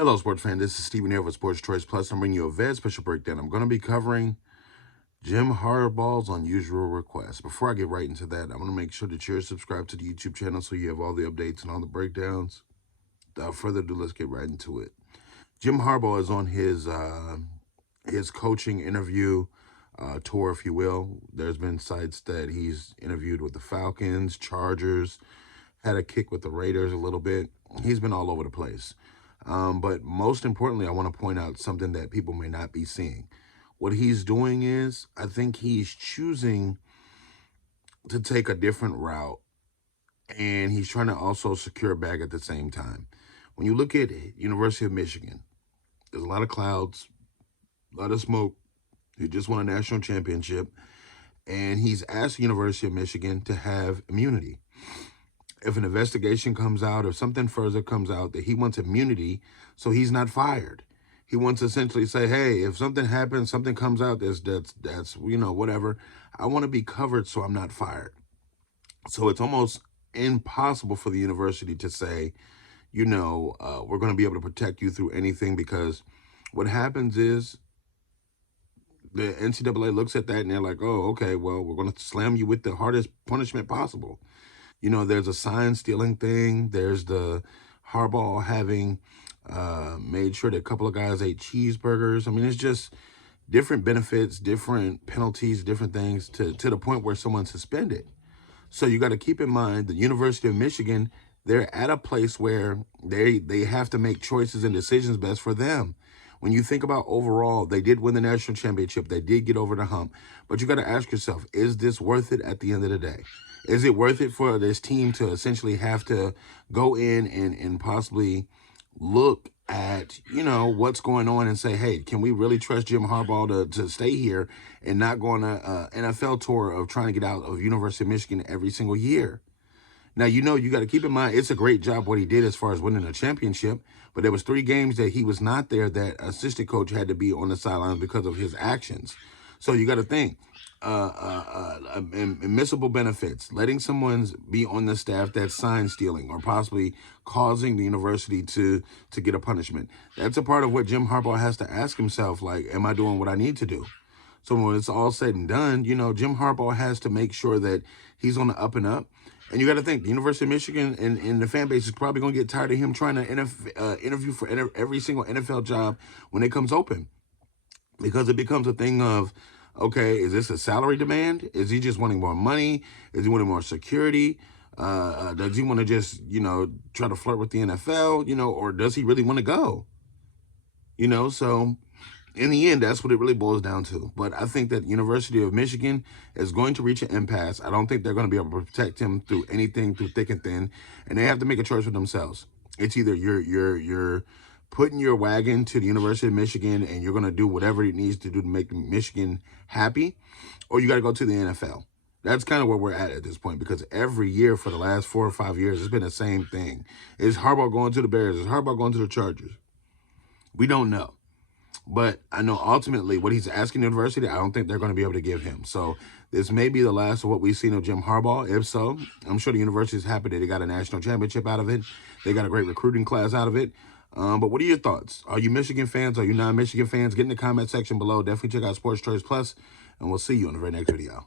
Hello, sports fan. This is Stephen here with Sports Choice Plus. I'm bringing you a very special breakdown. I'm going to be covering Jim Harbaugh's unusual request. Before I get right into that, I want to make sure that you're subscribed to the YouTube channel so you have all the updates and all the breakdowns. Without further ado, let's get right into it. Jim Harbaugh is on his coaching interview tour, if you will. There's been sites that he's interviewed with the Falcons, Chargers, had a kick with the Raiders a little bit. He's been all over the place. But most importantly, I want to point out something that people may not be seeing. What he's doing is, I think he's choosing to take a different route, and he's trying to also secure a bag at the same time. When you look at University of Michigan, there's a lot of clouds, a lot of smoke. He just won a national championship, and he's asked the University of Michigan to have immunity. If an investigation comes out or something further comes out, that he wants immunity so he's not fired. He wants to essentially say, hey, if something happens, something comes out that's whatever, I want to be covered so I'm not fired. So it's almost impossible for the university to say, we're going to be able to protect you through anything, because what happens is the NCAA looks at that and they're like, oh, okay, well, we're going to slam you with the hardest punishment possible. There's a sign stealing thing. There's the Harbaugh having made sure that a couple of guys ate cheeseburgers. I mean, it's just different benefits, different penalties, different things to the point where someone's suspended. So you got to keep in mind the University of Michigan, they're at a place where they have to make choices and decisions best for them. When you think about overall, they did win the national championship. They did get over the hump. But you got to ask yourself, is this worth it at the end of the day? Is it worth it for this team to essentially have to go in and possibly look at, what's going on and say, hey, can we really trust Jim Harbaugh to stay here and not go on a NFL tour of trying to get out of University of Michigan every single year? Now, you got to keep in mind, it's a great job what he did as far as winning a championship, but there was 3 games that he was not there that assistant coach had to be on the sidelines because of his actions. So you got to think, admissible benefits, letting someone be on the staff that's sign stealing or possibly causing the university to get a punishment. That's a part of what Jim Harbaugh has to ask himself, like, am I doing what I need to do? So when it's all said and done, Jim Harbaugh has to make sure that he's on the up and up. And you got to think, the University of Michigan and the fan base is probably going to get tired of him trying to interview for every single NFL job when it comes open. Because it becomes a thing of, okay, is this a salary demand? Is he just wanting more money? Is he wanting more security? Does he want to just, try to flirt with the NFL, or does he really want to go? So in the end, that's what it really boils down to. But I think that University of Michigan is going to reach an impasse. I don't think they're going to be able to protect him through anything, through thick and thin. And they have to make a choice for themselves. It's either you're putting your wagon to the University of Michigan and you're going to do whatever it needs to do to make Michigan happy, or you got to go to the NFL. That's kind of where we're at this point, because every year for the last 4 or 5 years, it's been the same thing. Is Harbaugh going to the Bears? Is Harbaugh going to the Chargers? We don't know. But I know ultimately what he's asking the university, I don't think they're going to be able to give him. So this may be the last of what we've seen of Jim Harbaugh. If so, I'm sure the university is happy that they got a national championship out of it. They got a great recruiting class out of it. But what are your thoughts? Are you Michigan fans? Are you non-Michigan fans? Get in the comment section below. Definitely check out Sports Choice Plus, and we'll see you in the very next video.